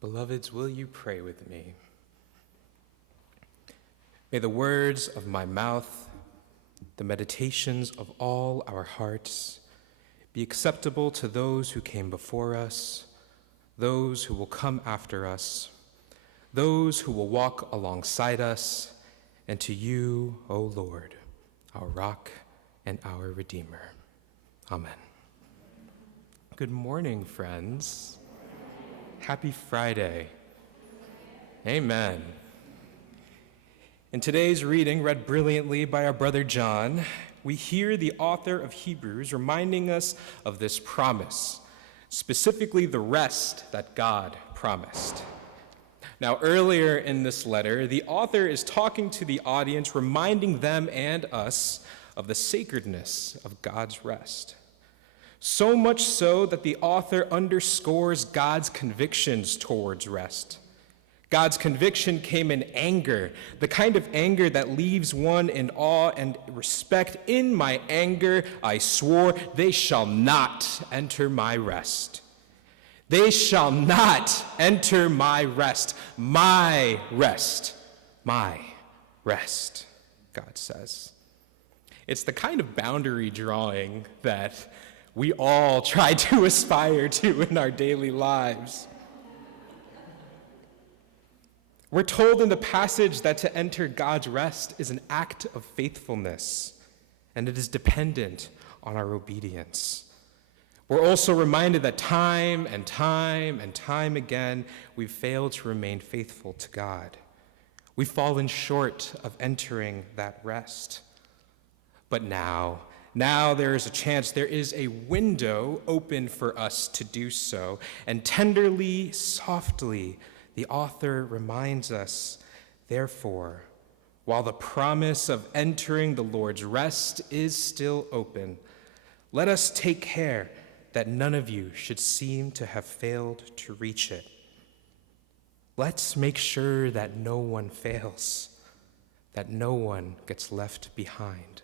Beloveds, will you pray with me? May the words of my mouth, the meditations of all our hearts, be acceptable to those who came before us, those who will come after us, those who will walk alongside us, and to you, O Lord, our rock and our Redeemer. Amen. Good morning, friends. Happy Friday. Amen. In today's reading, read brilliantly by our brother John, we hear the author of Hebrews reminding us of this promise, specifically the rest that God promised. Now, earlier in this letter, the author is talking to the audience, reminding them and us of the sacredness of God's rest. So much so that the author underscores God's convictions towards rest. God's conviction came in anger, the kind of anger that leaves one in awe and respect. In my anger, I swore, they shall not enter my rest. They shall not enter my rest. My rest. My rest, God says. It's the kind of boundary drawing that we all try to aspire to in our daily lives. We're told in the passage that to enter God's rest is an act of faithfulness, and it is dependent on our obedience. We're also reminded that time and time and time again, we've failed to remain faithful to God. We've fallen short of entering that rest. But now there is a chance, there is a window open for us to do so. And tenderly, softly, the author reminds us, therefore, while the promise of entering the Lord's rest is still open, let us take care that none of you should seem to have failed to reach it. Let's make sure that no one fails, that no one gets left behind.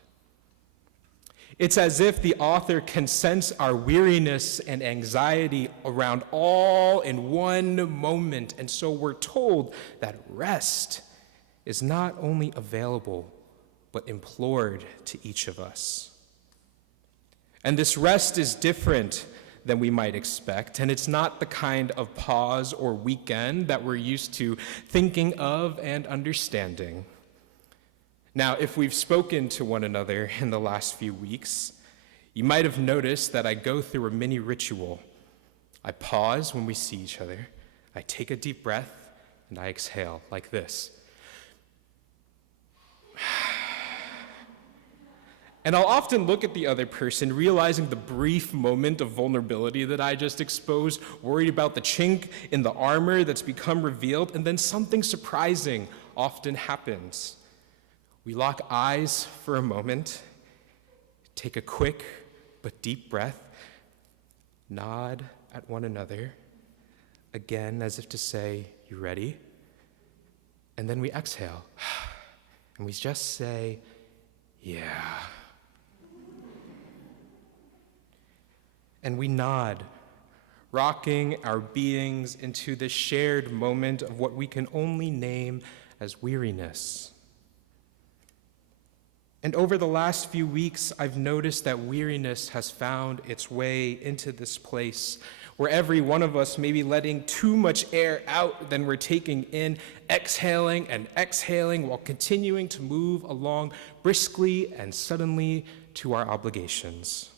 It's as if the author can sense our weariness and anxiety around all in one moment. And so we're told that rest is not only available, but implored to each of us. And this rest is different than we might expect. And it's not the kind of pause or weekend that we're used to thinking of and understanding. Now, if we've spoken to one another in the last few weeks, you might have noticed that I go through a mini ritual. I pause when we see each other, I take a deep breath, and I exhale like this. And I'll often look at the other person, realizing the brief moment of vulnerability that I just exposed, worried about the chink in the armor that's become revealed, and then something surprising often happens. We lock eyes for a moment, take a quick but deep breath, nod at one another, again as if to say, "You ready?" And then we exhale, and we just say, "Yeah." And we nod, rocking our beings into this shared moment of what we can only name as weariness. And over the last few weeks, I've noticed that weariness has found its way into this place where every one of us may be letting too much air out than we're taking in, exhaling and exhaling while continuing to move along briskly and suddenly to our obligations.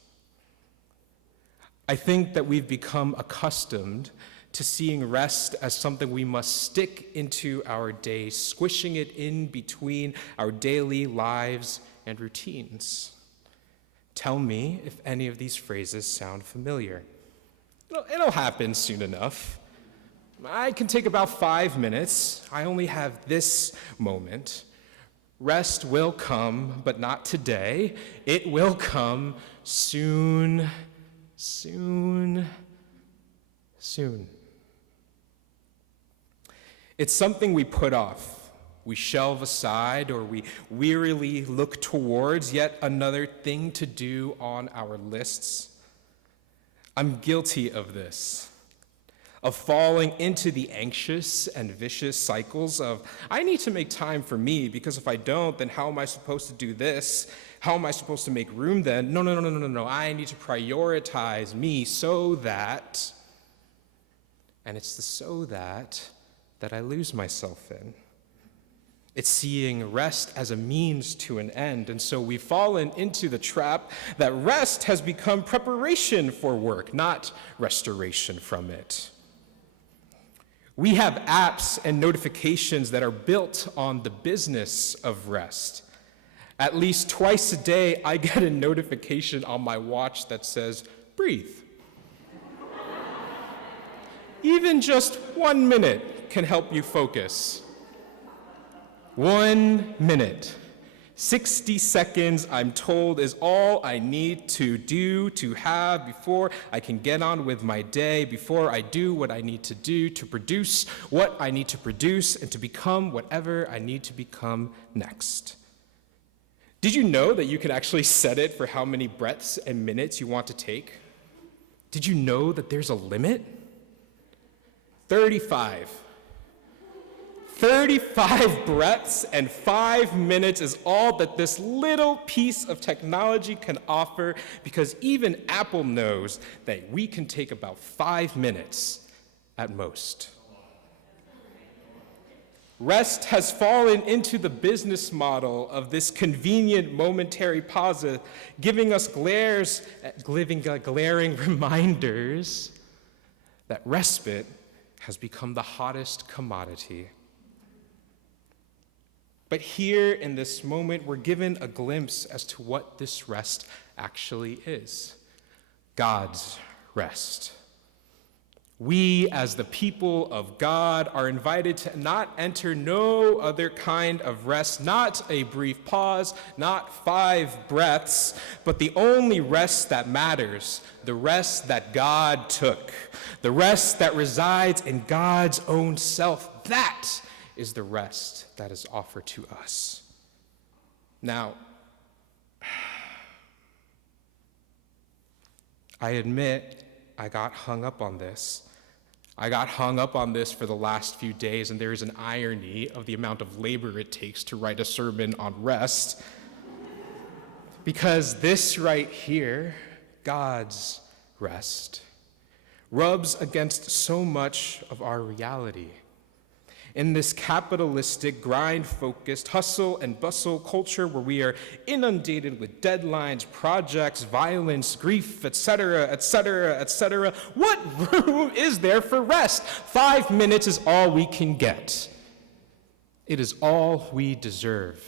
I think that we've become accustomed to seeing rest as something we must stick into our days, squishing it in between our daily lives and routines. Tell me if any of these phrases sound familiar. It'll happen soon enough. I can take about 5 minutes. I only have this moment. Rest will come, but not today. It will come soon, soon, soon. It's something we put off. We shelve aside, or we wearily look towards yet another thing to do on our lists. I'm guilty of this. of falling into the anxious and vicious cycles of, I need to make time for me, because if I don't, then how am I supposed to do this? How am I supposed to make room then? No. I need to prioritize me so that, and it's the so that I lose myself in. It's seeing rest as a means to an end. And so we've fallen into the trap that rest has become preparation for work, not restoration from it. We have apps and notifications that are built on the business of rest. At least twice a day, I get a notification on my watch that says, breathe. Even just 1 minute can help you focus. 1 minute, 60 seconds, I'm told, is all I need to do, to have, before I can get on with my day, before I do what I need to do, to produce what I need to produce, and to become whatever I need to become next. Did you know that you can actually set it for how many breaths and minutes you want to take? Did you know that there's a limit? 35 breaths and 5 minutes is all that this little piece of technology can offer, because even Apple knows that we can take about 5 minutes at most. Rest has fallen into the business model of this convenient momentary pause, giving us glaring reminders that respite has become the hottest commodity. But here in this moment, we're given a glimpse as to what this rest actually is: God's rest. We, as the people of God, are invited to not enter no other kind of rest, not a brief pause, not 5 breaths, but the only rest that matters, the rest that God took, the rest that resides in God's own self. That is the rest that is offered to us. Now, I admit I got hung up on this. I got hung up on this for the last few days, and there is an irony of the amount of labor it takes to write a sermon on rest. Because this right here, God's rest, rubs against so much of our reality. In this capitalistic, grind-focused, hustle and bustle culture where we are inundated with deadlines, projects, violence, grief, etc., what room is there for rest? 5 minutes is all we can get. It is all we deserve.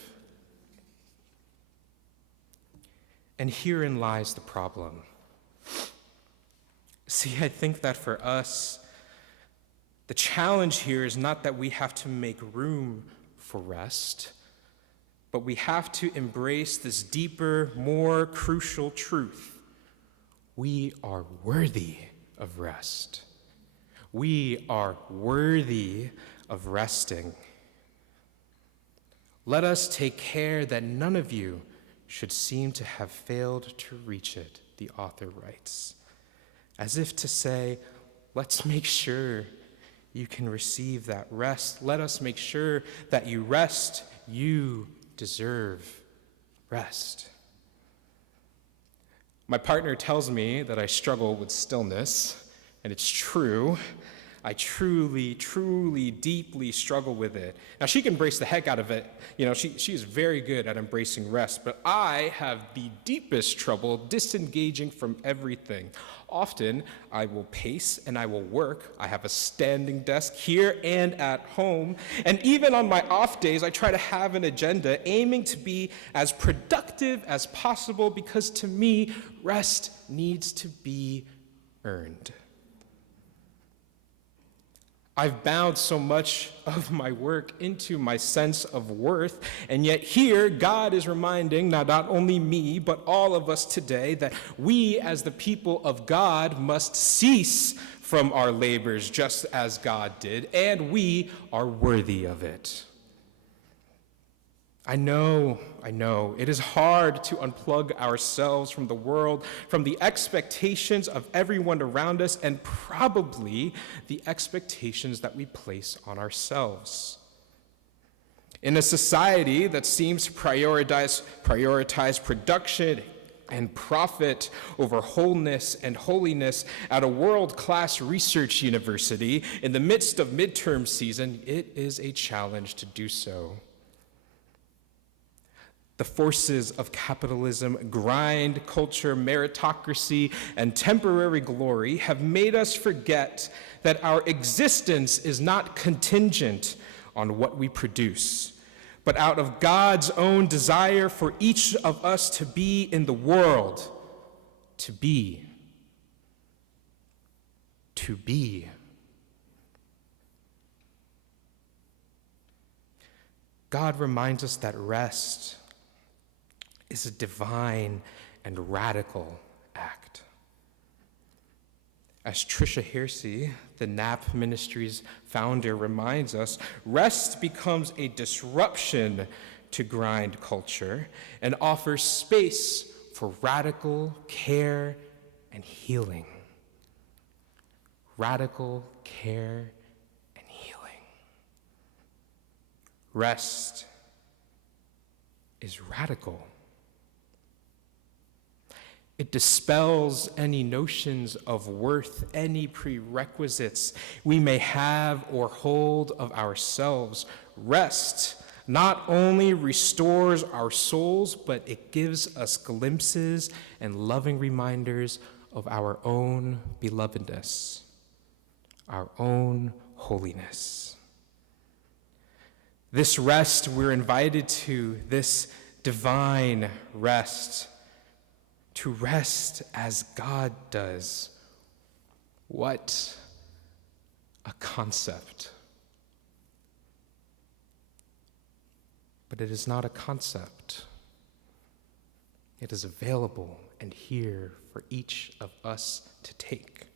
And herein lies the problem. See, I think that for us, the challenge here is not that we have to make room for rest, but we have to embrace this deeper, more crucial truth. We are worthy of rest. We are worthy of resting. Let us take care that none of you should seem to have failed to reach it, the author writes, as if to say, let's make sure you can receive that rest. Let us make sure that you rest. You deserve rest. My partner tells me that I struggle with stillness, and it's true. I truly, deeply struggle with it. Now, she can embrace the heck out of it. You know, she is very good at embracing rest, but I have the deepest trouble disengaging from everything. Often, I will pace and I will work. I have a standing desk here and at home. And even on my off days, I try to have an agenda aiming to be as productive as possible, because to me, rest needs to be earned. I've bound so much of my work into my sense of worth, and yet here God is reminding not only me, but all of us today that we as the people of God must cease from our labors just as God did, and we are worthy of it. I know, it is hard to unplug ourselves from the world, from the expectations of everyone around us, and probably the expectations that we place on ourselves. In a society that seems to prioritize production and profit over wholeness and holiness, at a world-class research university in the midst of midterm season, it is a challenge to do so. The forces of capitalism, grind culture, meritocracy, and temporary glory have made us forget that our existence is not contingent on what we produce, but out of God's own desire for each of us to be in the world, to be. God reminds us that rest is a divine and radical act. As Tricia Hersey, the NAP Ministries founder, reminds us, rest becomes a disruption to grind culture and offers space for radical care and healing. Radical care and healing. Rest is radical. It dispels any notions of worth, any prerequisites we may have or hold of ourselves. Rest not only restores our souls, but it gives us glimpses and loving reminders of our own belovedness, our own holiness. This rest we're invited to, this divine rest, to rest as God does. What a concept. But it is not a concept. It is available and here for each of us to take.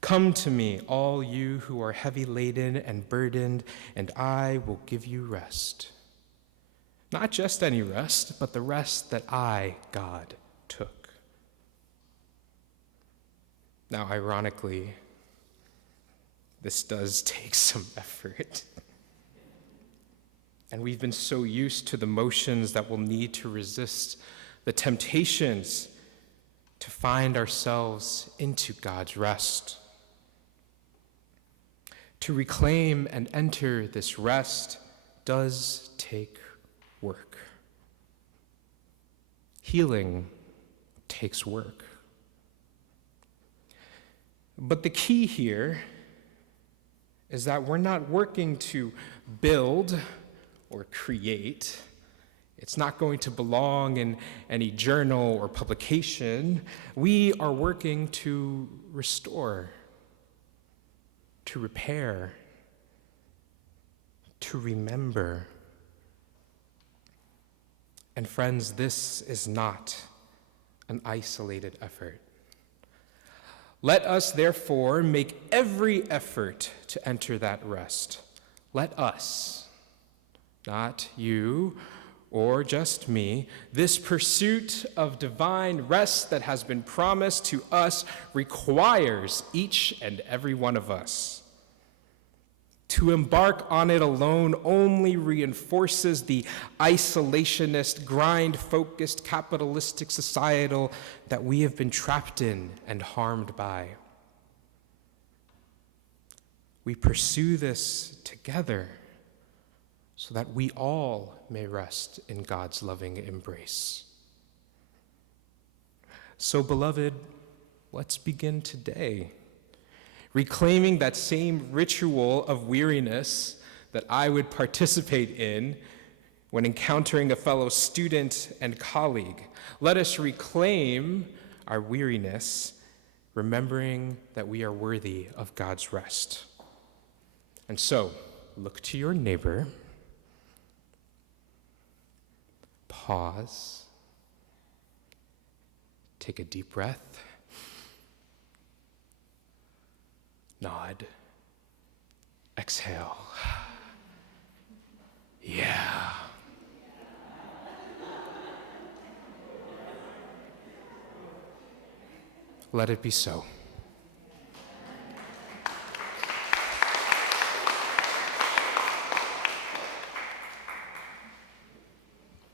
Come to me, all you who are heavy laden and burdened, and I will give you rest. Not just any rest, but the rest that I, God, took. Now, ironically, this does take some effort. And we've been so used to the motions that we'll need to resist the temptations to find ourselves into God's rest. To reclaim and enter this rest does take work. Healing takes work. But the key here is that we're not working to build or create. It's not going to belong in any journal or publication. We are working to restore, to repair, to remember. And friends, this is not an isolated effort. Let us, therefore, make every effort to enter that rest. Let us, not you or just me, this pursuit of divine rest that has been promised to us requires each and every one of us. To embark on it alone only reinforces the isolationist, grind-focused, capitalistic societal that we have been trapped in and harmed by. We pursue this together so that we all may rest in God's loving embrace. So, beloved, let's begin today, reclaiming that same ritual of weariness that I would participate in when encountering a fellow student and colleague. Let us reclaim our weariness, remembering that we are worthy of God's rest. And so, look to your neighbor, pause, take a deep breath, nod, exhale. Yeah. Let it be so.